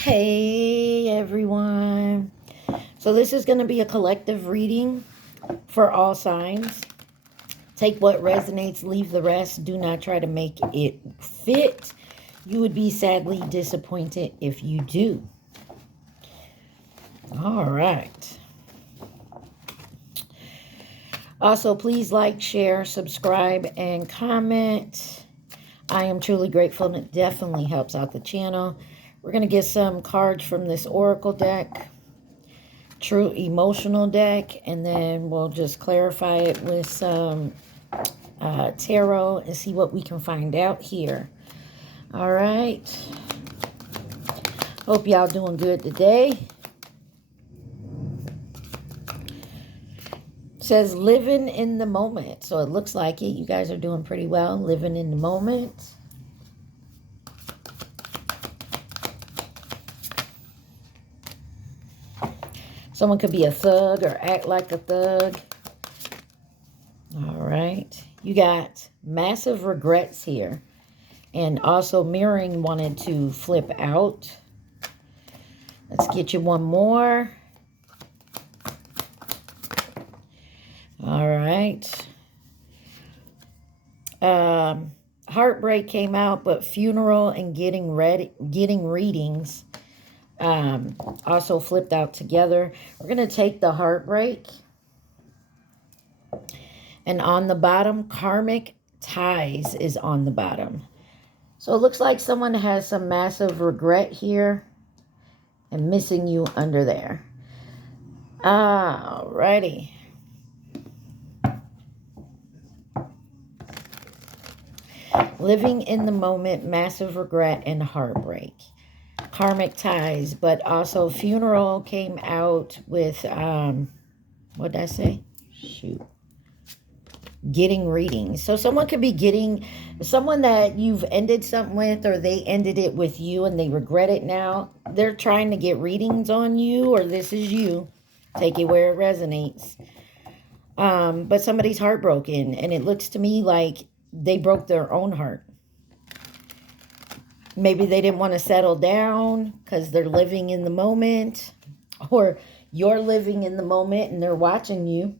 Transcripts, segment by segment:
Hey everyone. So this is going to be a collective reading for all signs. Take what resonates, leave the rest. Do not try to make it fit. You would be sadly disappointed if you do. All right. Also, please like, share, subscribe, and comment. I am truly grateful, and it definitely helps out the channel. We're going to get some cards from this Oracle deck, True Emotional deck, and then we'll just clarify it with some tarot and see what we can find out here. All right. Hope y'all doing good today. It says living in the moment. So it looks like it. You guys are doing pretty well, living in the moment. Someone could be a thug or act like a thug. All right. You got massive regrets here. And also mirroring wanted to flip out. Let's get you one more. All right. Heartbreak came out, but funeral and getting readings also flipped out together. We're going to take the heartbreak. And on the bottom, karmic ties is on the bottom. So it looks like someone has some massive regret here and missing you under there. Alrighty. Living in the moment, massive regret and heartbreak. Karmic ties, but also funeral came out with, what did I say? Shoot. Getting readings. So someone could be getting, someone that you've ended something with, or they ended it with you and they regret it now. They're trying to get readings on you, or this is you. Take it where it resonates. But somebody's heartbroken, and it looks to me like they broke their own heart. Maybe they didn't want to settle down because they're living in the moment, or you're living in the moment and they're watching you.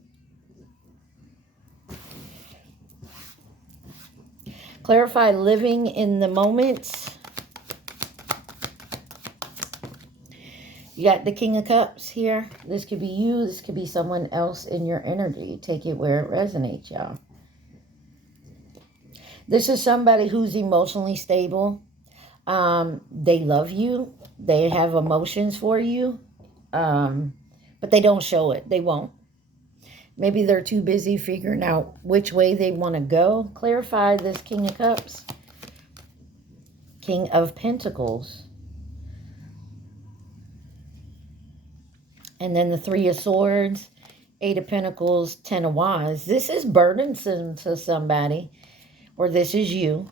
Clarify living in the moment. You got the King of Cups here. This could be you. This could be someone else in your energy. Take it where it resonates, y'all. This is somebody who's emotionally stable. They love you. They have emotions for you. But they don't show it. They won't. Maybe they're too busy figuring out which way they want to go. Clarify this King of Cups. King of Pentacles. And then the Three of Swords, Eight of Pentacles, Ten of Wands. This is burdensome to somebody, or this is you.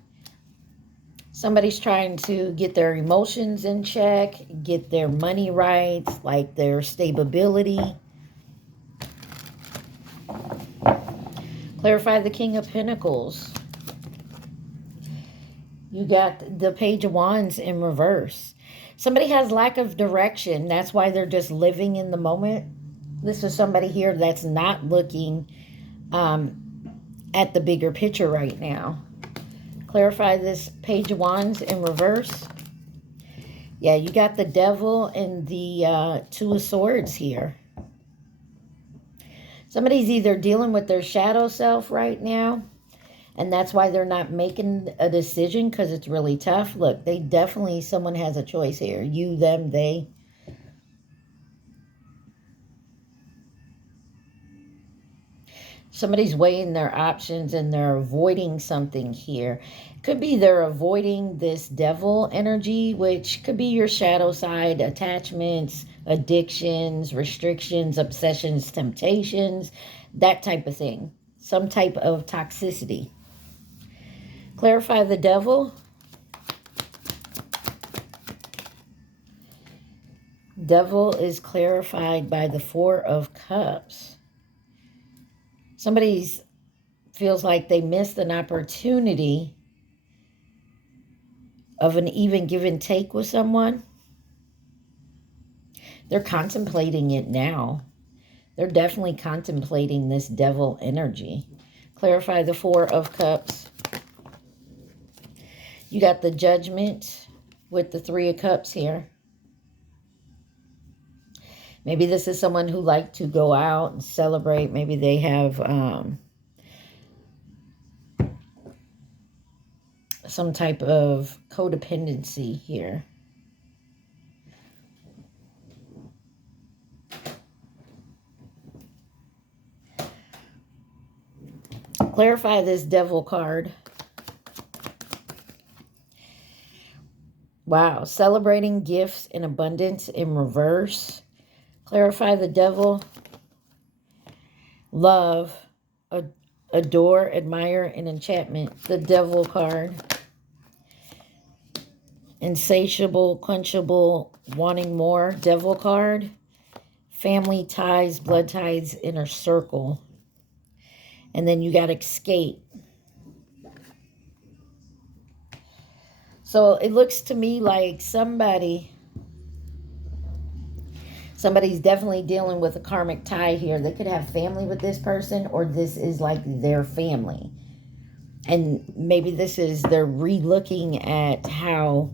Somebody's trying to get their emotions in check, get their money right, like their stability. Clarify the King of Pentacles. You got the Page of Wands in reverse. Somebody has lack of direction. That's why they're just living in the moment. This is somebody here that's not looking at the bigger picture right now. Clarify this Page of Wands in reverse. Yeah, you got the Devil and the Two of Swords here. Somebody's either dealing with their shadow self right now, and that's why they're not making a decision, because it's really tough. Look, they definitely, someone has a choice here. You, them, they. Somebody's weighing their options and they're avoiding something here. Could be they're avoiding this devil energy, which could be your shadow side, attachments, addictions, restrictions, obsessions, temptations, that type of thing. Some type of toxicity. Clarify the Devil. Devil is clarified by the Four of Cups. Somebody feels like they missed an opportunity of an even give and take with someone. They're contemplating it now. They're definitely contemplating this devil energy. Clarify the Four of Cups. You got the Judgment with the Three of Cups here. Maybe this is someone who liked to go out and celebrate. Maybe they have some type of codependency here. Clarify this Devil card. Wow. Celebrating gifts in abundance in reverse. Clarify the Devil. Love. Adore, admire, and enchantment. The Devil card. Insatiable, quenchable, wanting more. Devil card. Family ties, blood ties, inner circle. And then you got escape. So it looks to me like somebody's definitely dealing with a karmic tie here. They could have family with this person, or this is like their family. And maybe they're re-looking at how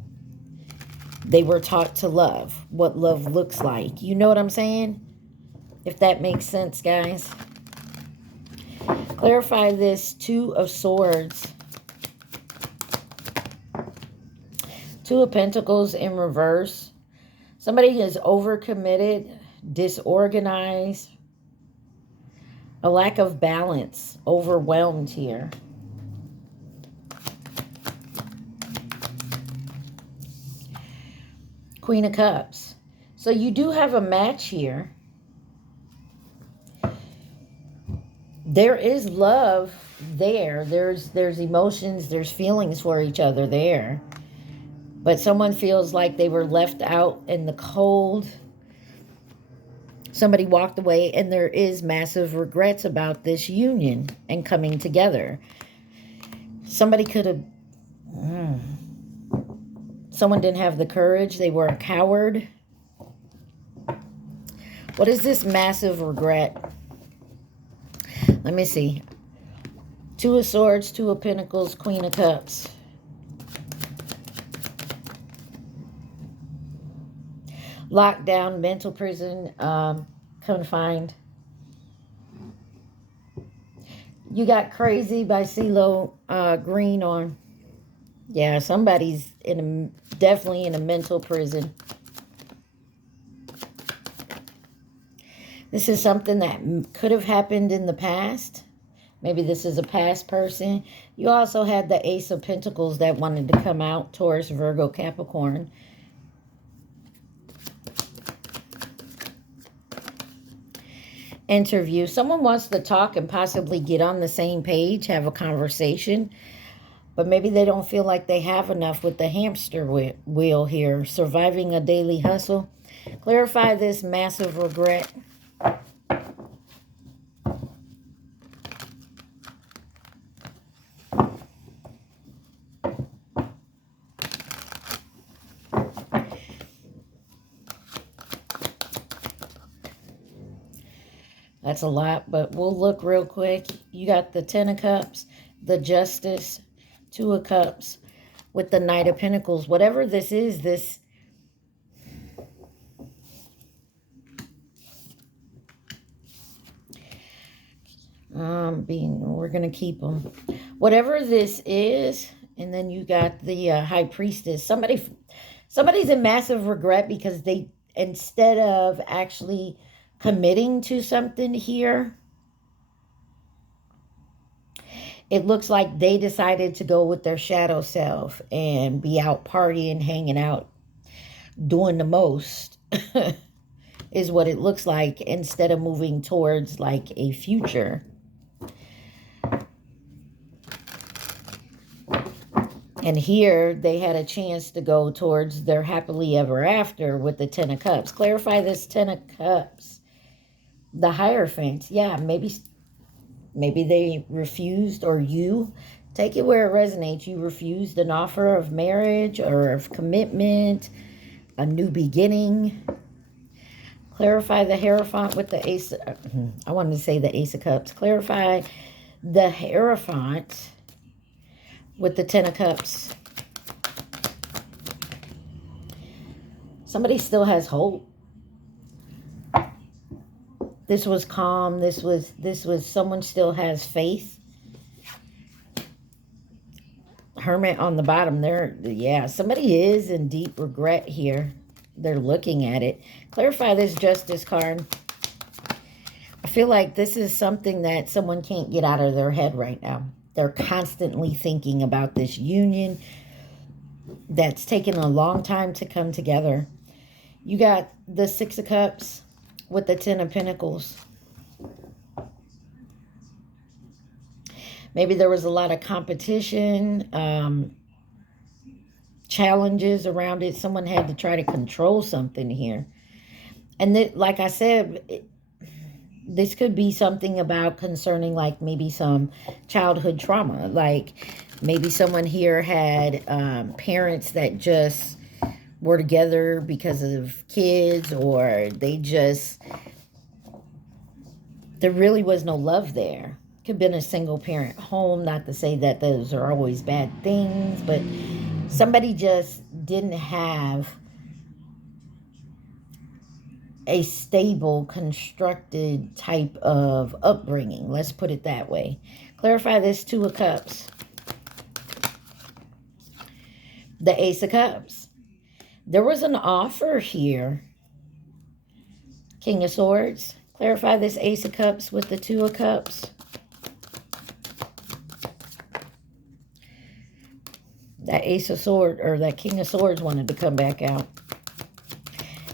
they were taught to love, what love looks like. You know what I'm saying? If that makes sense, guys. Clarify this Two of Swords. Two of Pentacles in reverse. Somebody is overcommitted, disorganized, a lack of balance, overwhelmed here. Queen of Cups. So you do have a match here. There is love there. There's emotions, there's feelings for each other there. But someone feels like they were left out in the cold. Somebody walked away, and there is massive regrets about this union and coming together. Somebody could have... Someone didn't have the courage. They were a coward. What is this massive regret? Let me see. Two of Swords, Two of Pentacles, Queen of Cups. Lockdown, mental prison, confined. You got Crazy by CeeLo Green on. Yeah, somebody's definitely in a mental prison. This is something that could have happened in the past. Maybe this is a past person. You also had the Ace of Pentacles that wanted to come out. Taurus, Virgo, Capricorn. Interview. Someone wants to talk and possibly get on the same page, have a conversation. But maybe they don't feel like they have enough with the hamster wheel here. Surviving a daily hustle. Clarify this massive regret. That's a lot, but we'll look real quick. You got the Ten of Cups, the Justice, Two of Cups, with the Knight of Pentacles. Whatever this is, we're going to keep them. Whatever this is, and then you got the High Priestess. Somebody's in massive regret because they, instead of actually committing to something here, it looks like they decided to go with their shadow self and be out partying, hanging out, doing the most is what it looks like, instead of moving towards like a future. And here they had a chance to go towards their happily ever after with the Ten of Cups. Clarify this Ten of Cups. The Hierophant. Yeah, maybe they refused, or you take it where it resonates. You refused an offer of marriage or of commitment, a new beginning. Clarify the Hierophant with the Ace. I wanted to say the Ace of Cups. Clarify the Hierophant with the Ten of Cups. Somebody still has hope. This was calm. This was someone still has faith. Hermit on the bottom there. Yeah, somebody is in deep regret here. They're looking at it. Clarify this Justice card. I feel like this is something that someone can't get out of their head right now. They're constantly thinking about this union that's taken a long time to come together. You got the Six of Cups with the Ten of Pentacles. Maybe there was a lot of competition, challenges around it. Someone had to try to control something here. And like I said, this could be something about concerning like maybe some childhood trauma. Like maybe someone here had parents that just were together because of kids, or there really was no love there. Could have been a single parent home. Not to say that those are always bad things, but somebody just didn't have a stable, constructed type of upbringing. Let's put it that way. Clarify this Two of Cups. The Ace of Cups. There was an offer here. King of Swords. Clarify this Ace of Cups with the Two of Cups. That Ace of Swords, or that King of Swords wanted to come back out.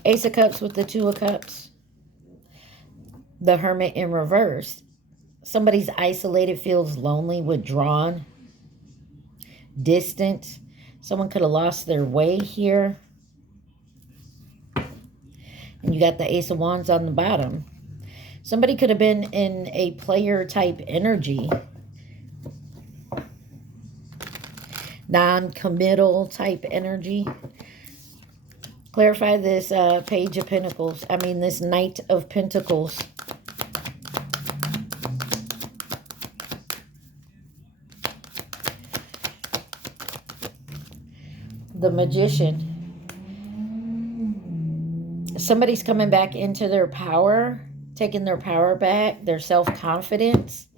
Ace of Cups with the Two of Cups. The Hermit in reverse. Somebody's isolated, feels lonely, withdrawn, distant. Someone could have lost their way here. And you got the Ace of Wands on the bottom. Somebody could have been in a player type energy. Non-committal type energy. Clarify this Page of Pentacles. I mean, this Knight of Pentacles. The Magician. Somebody's coming back into their power, taking their power back, their self-confidence,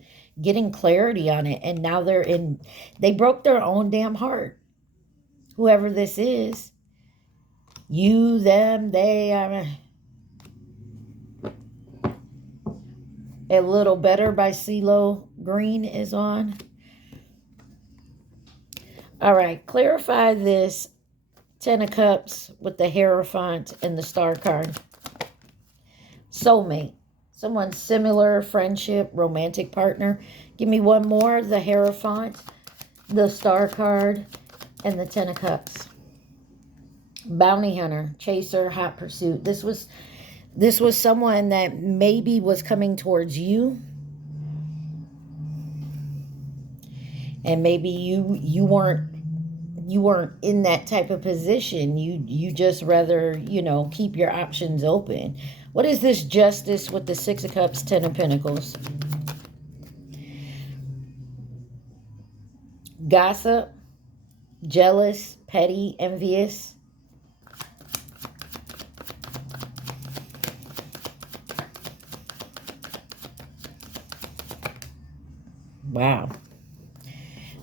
getting clarity on it. And now they broke their own damn heart. Whoever this is. You, them, they. A Little Better by CeeLo Green is on. All right. Clarify this Ten of Cups with the Hierophant and the Star card. Soulmate. Someone similar, friendship, romantic partner. Give me one more. The Hierophant, the Star card, and the Ten of Cups. Bounty hunter, chaser, hot pursuit. This was someone that maybe was coming towards you. And maybe you weren't in that type of position. You just rather, keep your options open. What is this Justice with the Six of Cups, Ten of Pentacles? Gossip, jealous, petty, envious. Wow.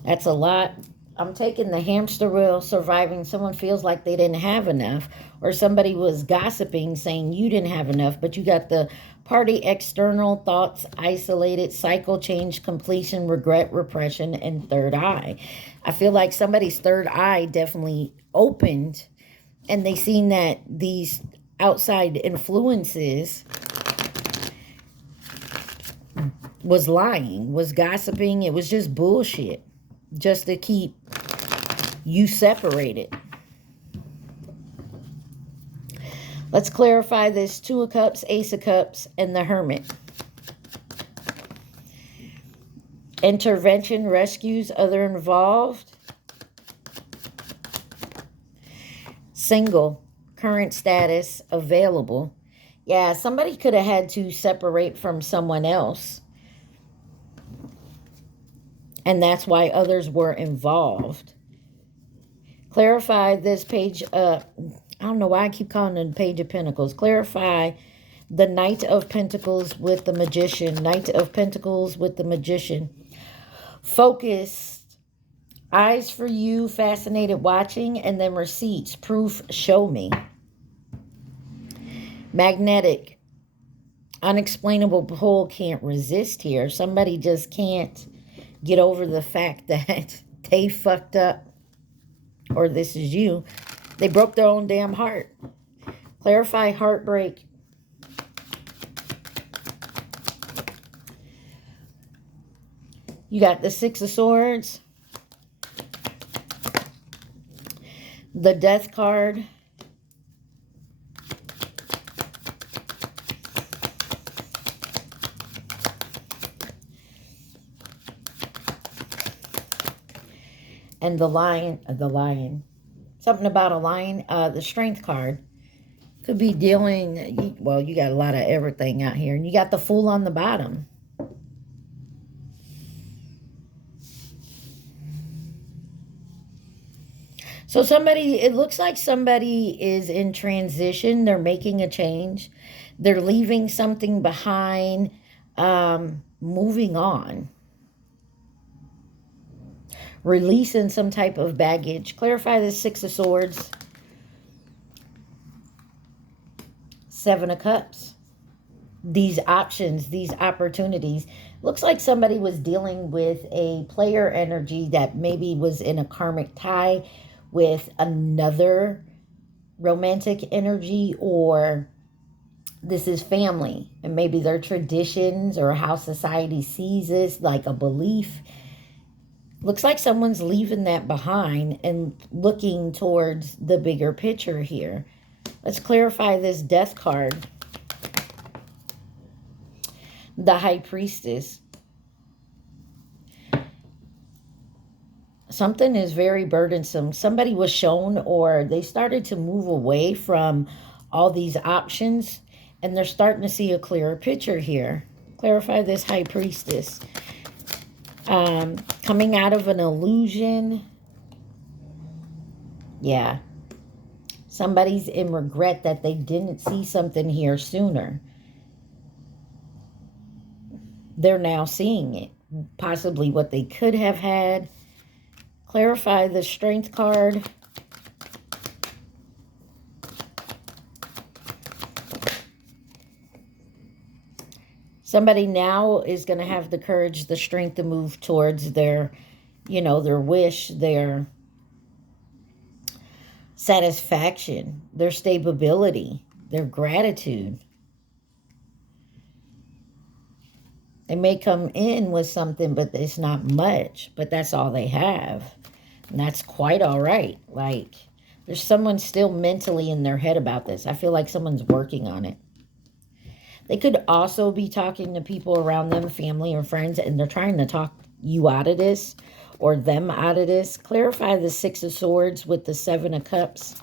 That's a lot. I'm taking the hamster wheel, surviving. Someone feels like they didn't have enough. Or somebody was gossiping, saying you didn't have enough. But you got the party, external, thoughts, isolated, cycle, change, completion, regret, repression, and third eye. I feel like somebody's third eye definitely opened. And they seen that these outside influences was lying, was gossiping. It was just bullshit. Just to keep you separated. Let's clarify this Two of Cups, Ace of Cups, and the Hermit. Intervention, rescues, other involved. Single, current status, available. Yeah, somebody could have had to separate from someone else. And that's why others were involved. Clarify this page. I don't know why I keep calling it the Page of Pentacles. Clarify the Knight of Pentacles with the Magician. Knight of Pentacles with the Magician. Focused. Eyes for you. Fascinated watching. And then receipts. Proof. Show me. Magnetic. Unexplainable pull. Can't resist here. Somebody just can't get over the fact that they fucked up. Or this is you. They broke their own damn heart. Clarify heartbreak. You got the Six of Swords. The Death card. And the lion. Something about a lion. The Strength card. Could be dealing, well, you got a lot of everything out here. And you got the Fool on the bottom. So somebody, it looks like somebody is in transition. They're making a change. They're leaving something behind, moving on. Releasing some type of baggage. Clarify the Six of Swords. Seven of Cups. These options, these opportunities. Looks like somebody was dealing with a player energy that maybe was in a karmic tie with another romantic energy, or this is family. And maybe their traditions or how society sees this, like a belief. Looks like someone's leaving that behind and looking towards the bigger picture here. Let's clarify this Death card. The High Priestess. Something is very burdensome. Somebody was shown, or they started to move away from all these options, and they're starting to see a clearer picture here. Clarify this High Priestess. Coming out of an illusion. Yeah. Somebody's in regret that they didn't see something here sooner. They're now seeing it. Possibly what they could have had. Clarify the Strength card. Somebody now is going to have the courage, the strength to move towards their, their wish, their satisfaction, their stability, their gratitude. They may come in with something, but it's not much, but that's all they have. And that's quite all right. Like, there's someone still mentally in their head about this. I feel like someone's working on it. They could also be talking to people around them, family or friends, and they're trying to talk you out of this or them out of this. Clarify the Six of Swords with the Seven of Cups.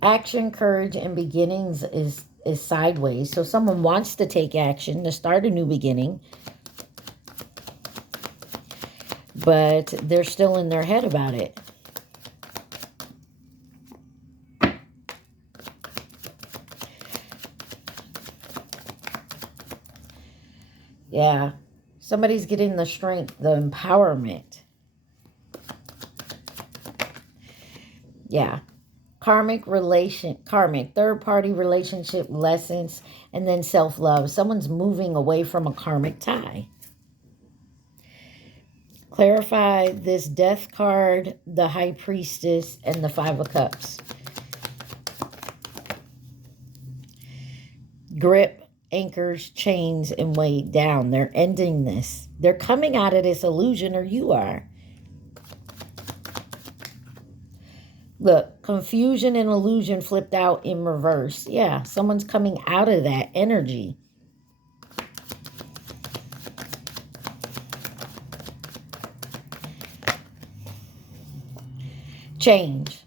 Action, courage, and beginnings is sideways. So someone wants to take action to start a new beginning, but they're still in their head about it. Yeah. Somebody's getting the strength, the empowerment. Yeah. Karmic third-party relationship lessons, and then self-love. Someone's moving away from a karmic tie. Clarify this Death card, the High Priestess, and the Five of Cups. Grip, anchors, chains, and weighed down. They're ending this. They're coming out of this illusion, or you are. Look, confusion and illusion flipped out in reverse. Yeah, someone's coming out of that energy. Change.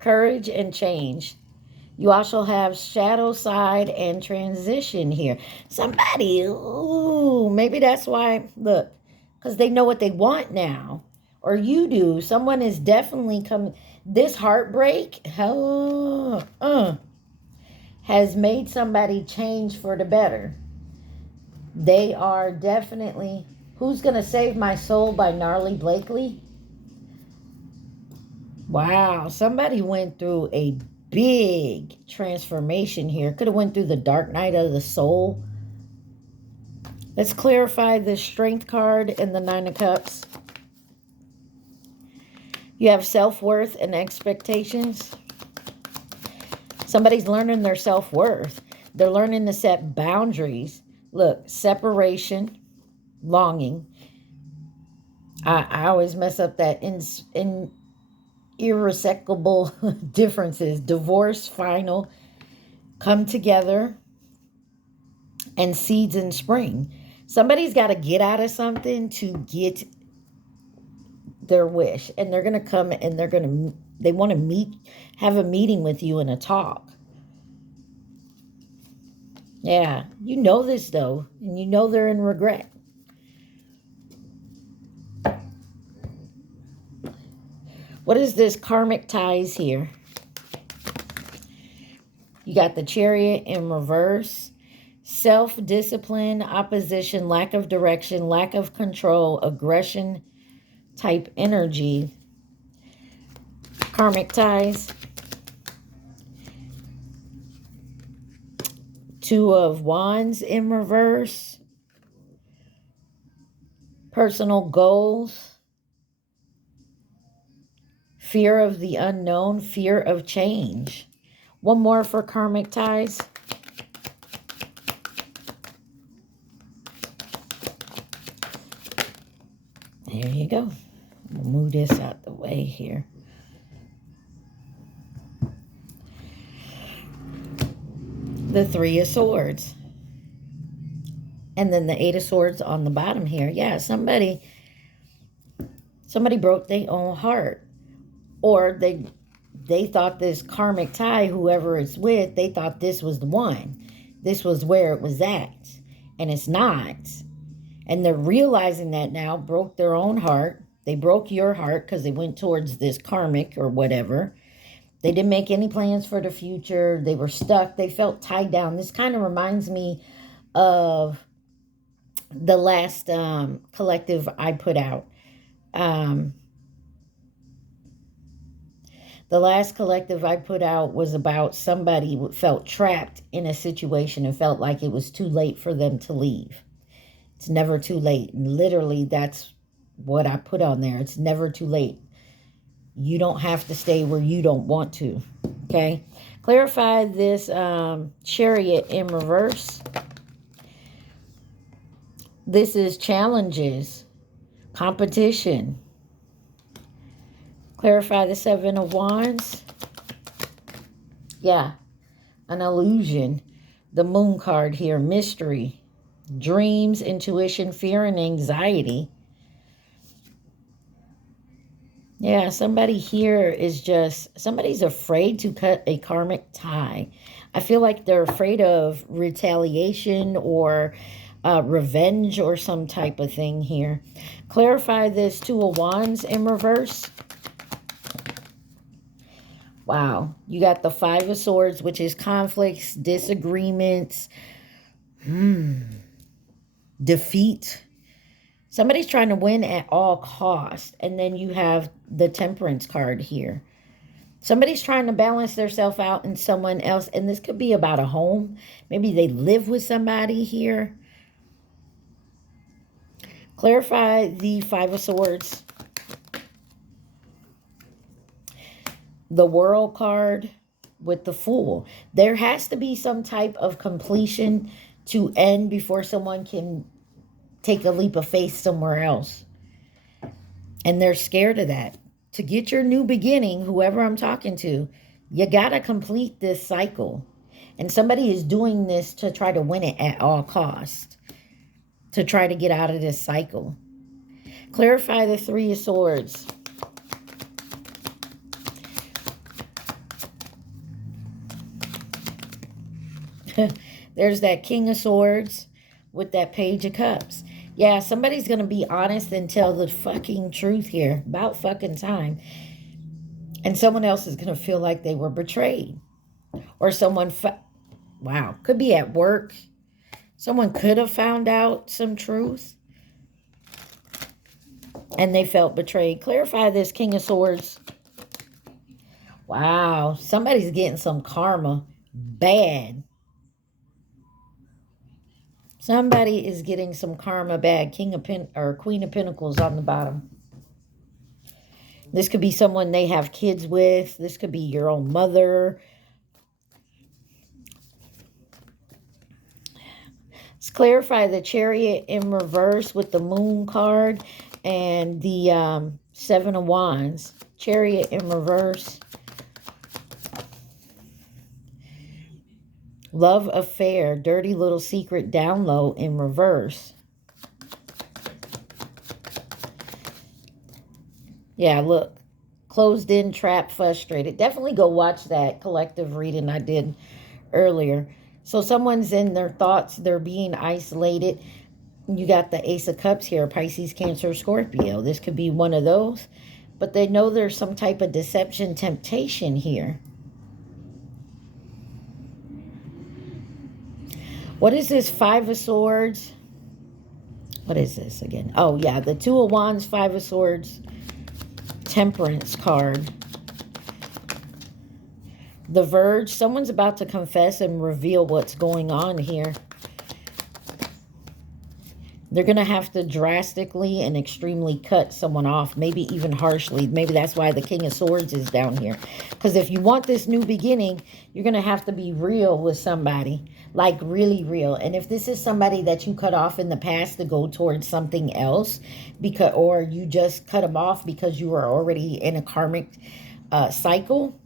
Courage and change. You also have shadow side and transition here. Somebody, ooh, maybe that's why, look, because they know what they want now. Or you do. Someone is definitely coming. This heartbreak has made somebody change for the better. They are definitely... Who's Gonna Save My Soul by Gnarly Blakely? Wow, somebody went through a big transformation here. Could have went through the dark night of the soul. Let's clarify the Strength card and the Nine of Cups. You have self-worth and expectations. Somebody's learning their self-worth. They're learning to set boundaries. Look, separation, longing. I always mess up that in irreconcilable differences. Divorce, final, come together, and seeds in spring. Somebody's got to get out of something to get their wish, and they're going to come and they want to meet, have a meeting with you and a talk. Yeah, you know this though, and you know they're in regret. What is this karmic ties here? You got the Chariot in reverse. Self-discipline, opposition, lack of direction, lack of control, aggression type energy. Karmic ties. Two of Wands in reverse. Personal goals. Fear of the unknown, fear of change. One more for karmic ties. There you go. We'll move this out the way here. The Three of Swords. And then the Eight of Swords on the bottom here. Yeah, somebody broke their own heart. Or they thought this karmic tie, whoever it's with, they thought this was the one. This was where it was at. And it's not. And they're realizing that now, broke their own heart. They broke your heart because they went towards this karmic or whatever. They didn't make any plans for the future. They were stuck. They felt tied down. This kind of reminds me of the last collective I put out. The last collective I put out was about somebody who felt trapped in a situation and felt like it was too late for them to leave. It's never too late. And literally, that's what I put on there. It's never too late. You don't have to stay where you don't want to. Okay? Clarify this Chariot in reverse. This is challenges, competition. Clarify the Seven of Wands. Yeah, an illusion. The Moon card here, mystery, dreams, intuition, fear, and anxiety. Yeah, somebody here is somebody's afraid to cut a karmic tie. I feel like they're afraid of retaliation or revenge or some type of thing here. Clarify this Two of Wands in reverse. Wow, you got the Five of Swords, which is conflicts, disagreements, defeat. Somebody's trying to win at all costs. And then you have the Temperance card here. Somebody's trying to balance themselves out in someone else. And this could be about a home. Maybe they live with somebody here. Clarify the Five of Swords. The World card with the Fool. There has to be some type of completion to end before someone can take a leap of faith somewhere else. And they're scared of that. To get your new beginning, whoever I'm talking to, you got to complete this cycle. And somebody is doing this to try to win it at all costs. To try to get out of this cycle. Clarify the Three of Swords. There's that King of Swords with that Page of Cups. Yeah, somebody's going to be honest and tell the fucking truth here. About fucking time. And someone else is going to feel like they were betrayed. Or someone... Wow. Could be at work. Someone could have found out some truth. And they felt betrayed. Clarify this King of Swords. Wow. Somebody's getting some karma. Bad. Somebody is getting some karma bad. King of or Queen of Pentacles on the bottom. This could be someone they have kids with. This could be your own mother. Let's clarify the Chariot in reverse with the Moon card and the Seven of Wands. Chariot in reverse. Love affair, dirty little secret down low in reverse. Yeah, look. Closed in, trapped, frustrated. Definitely go watch that collective reading I did earlier. So someone's in their thoughts. They're being isolated. You got the Ace of Cups here. Pisces, Cancer, Scorpio. This could be one of those. But they know there's some type of deception, temptation here. What is this? Five of Swords. What is this again? Oh, yeah. The Two of Wands, Five of Swords. Temperance card. The Verge. Someone's about to confess and reveal what's going on here. They're going to have to drastically and extremely cut someone off. Maybe even harshly. Maybe that's why the King of Swords is down here. Because if you want this new beginning, you're going to have to be real with somebody. Like really real. And if this is somebody that you cut off in the past to go towards something else. Or you just cut them off because you were already in a karmic cycle.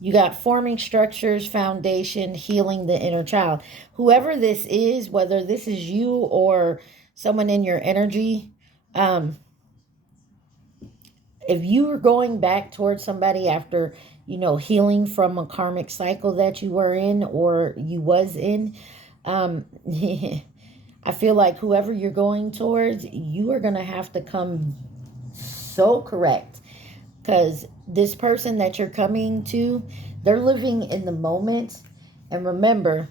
You got forming structures, foundation, healing the inner child. Whoever this is, whether this is you or someone in your energy, if you were going back towards somebody after, you know, healing from a karmic cycle that you were in or you was in, I feel like whoever you're going towards, you are going to have to come so correct. Because this person that you're coming to, they're living in the moment. And remember,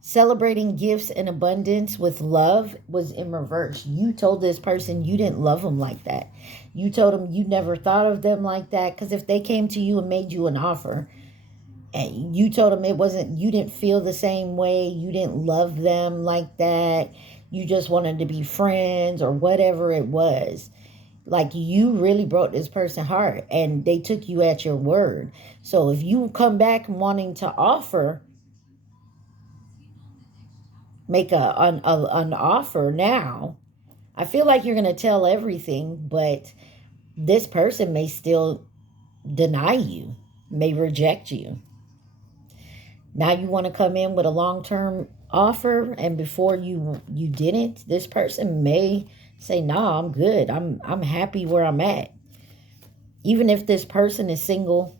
celebrating gifts and abundance with love was in reverse. You told this person you didn't love them like that. You told them you never thought of them like that. Because if they came to you and made you an offer, and you told them it wasn't, you didn't feel the same way, you didn't love them like that, you just wanted to be friends or whatever it was. Like, you really broke this person's heart and they took you at your word. So if you come back wanting to offer, make an offer now, I feel like you're going to tell everything, but this person may still deny you, may reject you. Now you want to come in with a long-term offer, and before you didn't, this person may say, nah, I'm good. I'm happy where I'm at. Even if this person is single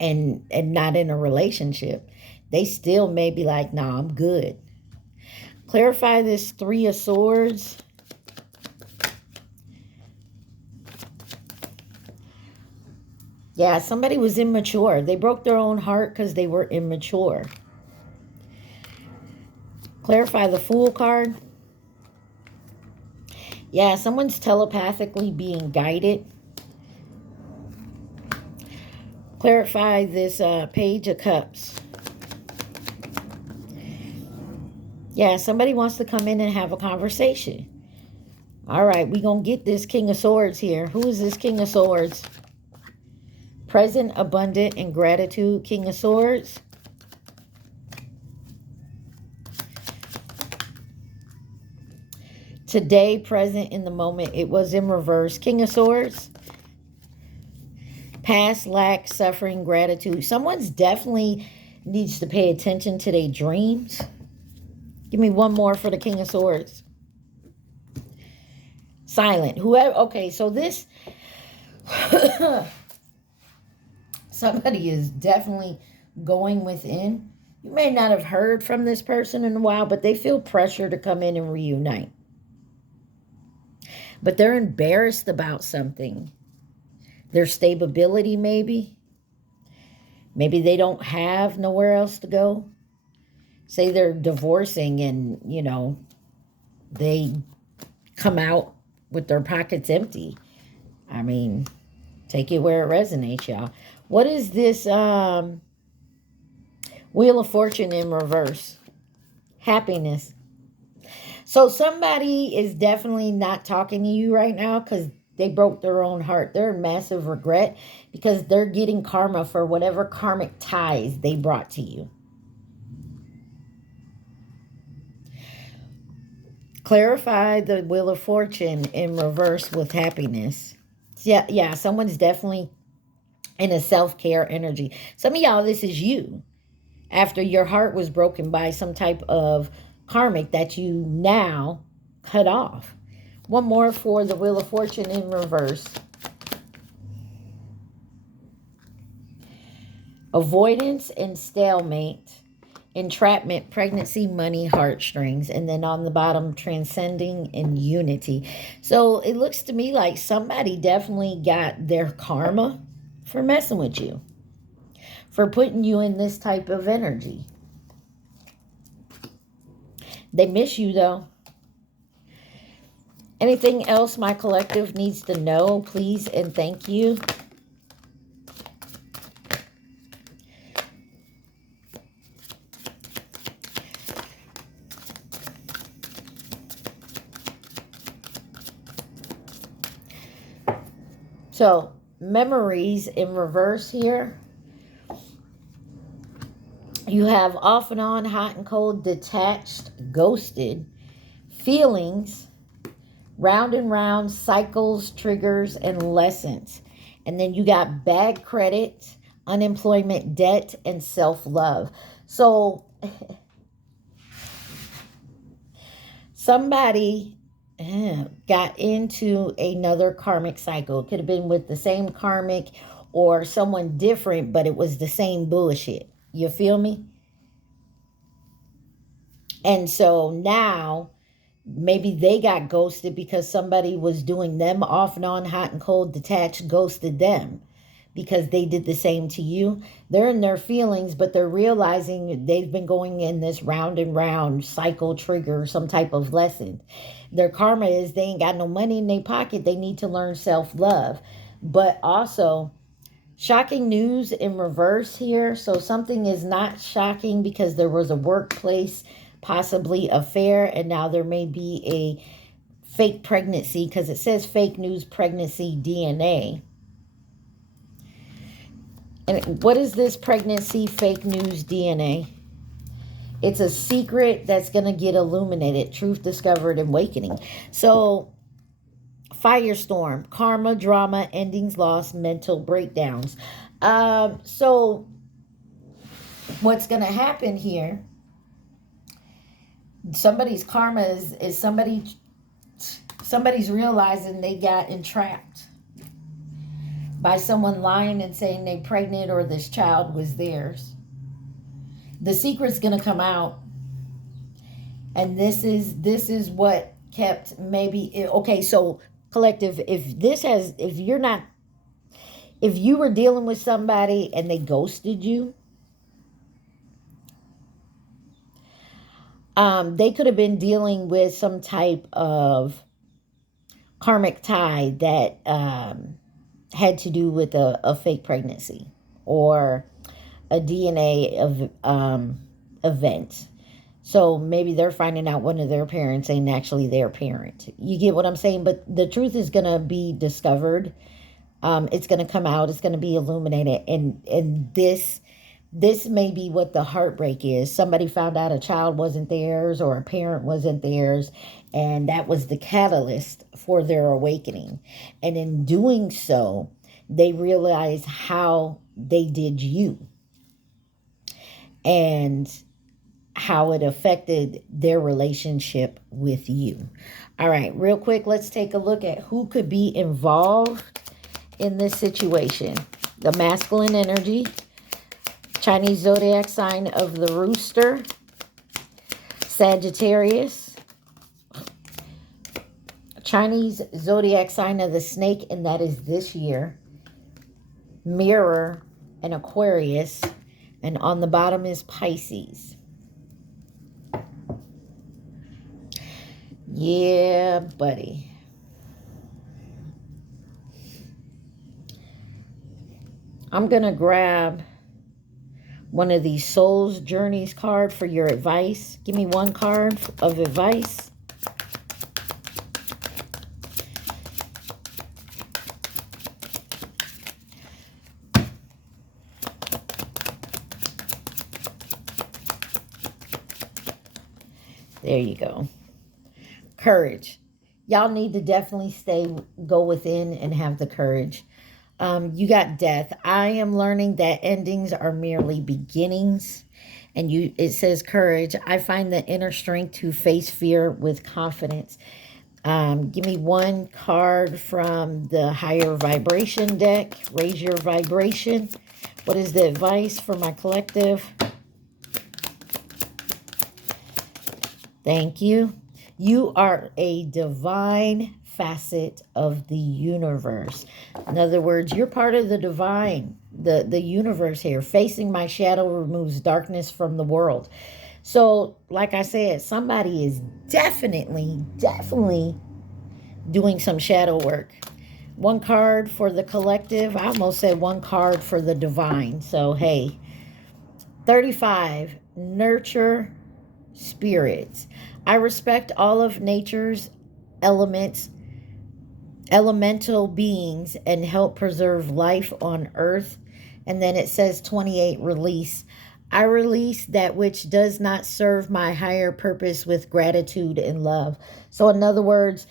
and not in a relationship, they still may be like, nah, I'm good. Clarify this Three of Swords. Yeah, somebody was immature. They broke their own heart because they were immature. Clarify the Fool card. Yeah, someone's telepathically being guided. Clarify this Page of Cups. Yeah, somebody wants to come in and have a conversation. All right, we're going to get this King of Swords here. Who is this King of Swords? Present, abundant, and gratitude. King of Swords. Today, present, in the moment. It was in reverse. King of Swords. Past, lack, suffering, gratitude. Someone's definitely needs to pay attention to their dreams. Give me one more for the King of Swords. Silent. Whoever. Okay, so this. Somebody is definitely going within. You may not have heard from this person in a while, but they feel pressure to come in and reunite. But they're embarrassed about something. Their stability, maybe. Maybe they don't have nowhere else to go. Say they're divorcing and, they come out with their pockets empty. I mean, take it where it resonates, y'all. What is this Wheel of Fortune in reverse? Happiness. So somebody is definitely not talking to you right now because they broke their own heart. They're in massive regret because they're getting karma for whatever karmic ties they brought to you. Clarify the Wheel of Fortune in reverse with happiness. Yeah, someone's definitely in a self-care energy. Some of y'all, this is you. After your heart was broken by some type of karmic that you now cut off. One more for the Wheel of Fortune in reverse. Avoidance and stalemate. Entrapment, pregnancy, money, heartstrings. And then on the bottom, transcending and unity. So it looks to me like somebody definitely got their karma for messing with you. For putting you in this type of energy. They miss you though. Anything else my collective needs to know, please and thank you. So, memories in reverse here. You have off and on, hot and cold, detached, ghosted, feelings, round and round, cycles, triggers, and lessons. And then you got bad credit, unemployment, debt, and self-love. So, somebody got into another karmic cycle. It could have been with the same karmic or someone different, but it was the same bullshit. You feel me? And so now maybe they got ghosted because somebody was doing them off and on, hot and cold, detached, ghosted them because they did the same to you. They're in their feelings, but they're realizing they've been going in this round and round cycle, trigger, some type of lesson. Their karma is they ain't got no money in their pocket. They need to learn self-love. But also, shocking news in reverse here. So something is not shocking because there was a workplace, possibly affair, and now there may be a fake pregnancy because it says fake news pregnancy DNA. And what is this pregnancy fake news DNA? It's a secret that's going to get illuminated, truth discovered, and awakening. So, firestorm, karma, drama, endings, loss, mental breakdowns. So, what's going to happen here? Somebody's karma is somebody's realizing they got entrapped by someone lying and saying they're pregnant or this child was theirs. The secret's going to come out. And this is what kept maybe, okay, so collective, if you were dealing with somebody and they ghosted you, they could have been dealing with some type of karmic tie that had to do with a fake pregnancy or a DNA of event. So maybe they're finding out one of their parents ain't actually their parent. You get what I'm saying? But the truth is going to be discovered. It's going to come out. It's going to be illuminated. And this may be what the heartbreak is. Somebody found out a child wasn't theirs or a parent wasn't theirs. And that was the catalyst for their awakening. And in doing so, they realized how they did you. And how it affected their relationship with you. All right, real quick, let's take a look at who could be involved in this situation. the masculine energy. Chinese zodiac sign of the rooster. Sagittarius. Chinese zodiac sign of the snake, and that is this year. Mirror and Aquarius. And on the bottom is Pisces. Yeah, buddy. I'm going to grab one of these Soul's Journeys card for your advice. Give me one card of advice. There you go. Courage. Y'all need to definitely go within and have the courage. You got death. I am learning that endings are merely beginnings. And it says courage. I find the inner strength to face fear with confidence. Give me one card from the higher vibration deck. Raise your vibration. What is the advice for my collective? Thank you. You are a divine facet of the universe. In other words, you're part of the divine, the universe here. Facing my shadow removes darkness from the world. So, like I said, somebody is definitely doing some shadow work. One card for the collective. I almost said one card for the divine. So, hey, 35, nurture spirits. I respect all of nature's elements, elemental beings, and help preserve life on earth. And then it says 28, release. I release that which does not serve my higher purpose with gratitude and love. So in other words,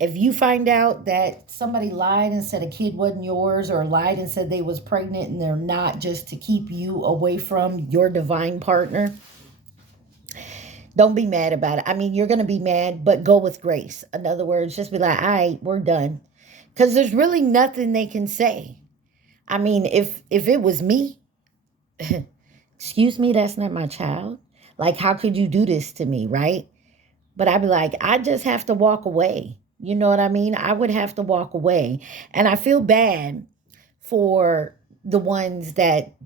if you find out that somebody lied and said a kid wasn't yours, or lied and said they was pregnant and they're not, just to keep you away from your divine partner, don't be mad about it. I mean, you're going to be mad, but go with grace. In other words, just be like, all right, we're done. Because there's really nothing they can say. I mean, if it was me, excuse me, that's not my child. Like, how could you do this to me, right? But I'd be like, I just have to walk away. You know what I mean? I would have to walk away. And I feel bad for the ones that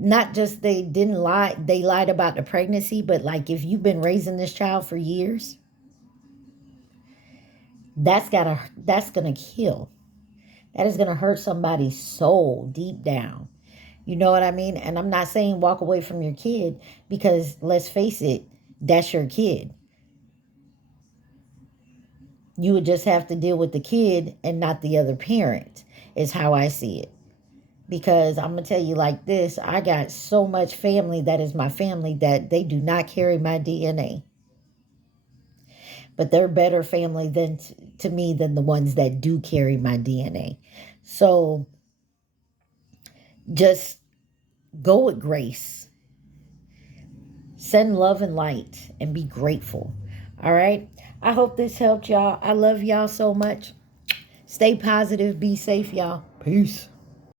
not just they didn't lie, they lied about the pregnancy, but like if you've been raising this child for years, that's gonna kill. That is gonna hurt somebody's soul deep down. You know what I mean? And I'm not saying walk away from your kid, because let's face it, that's your kid. You would just have to deal with the kid and not the other parent, is how I see it. Because I'm going to tell you like this, I got so much family that is my family that they do not carry my DNA. But they're better family to me than the ones that do carry my DNA. So just go with grace. Send love and light and be grateful. All right? I hope this helped y'all. I love y'all so much. Stay positive. Be safe, y'all. Peace.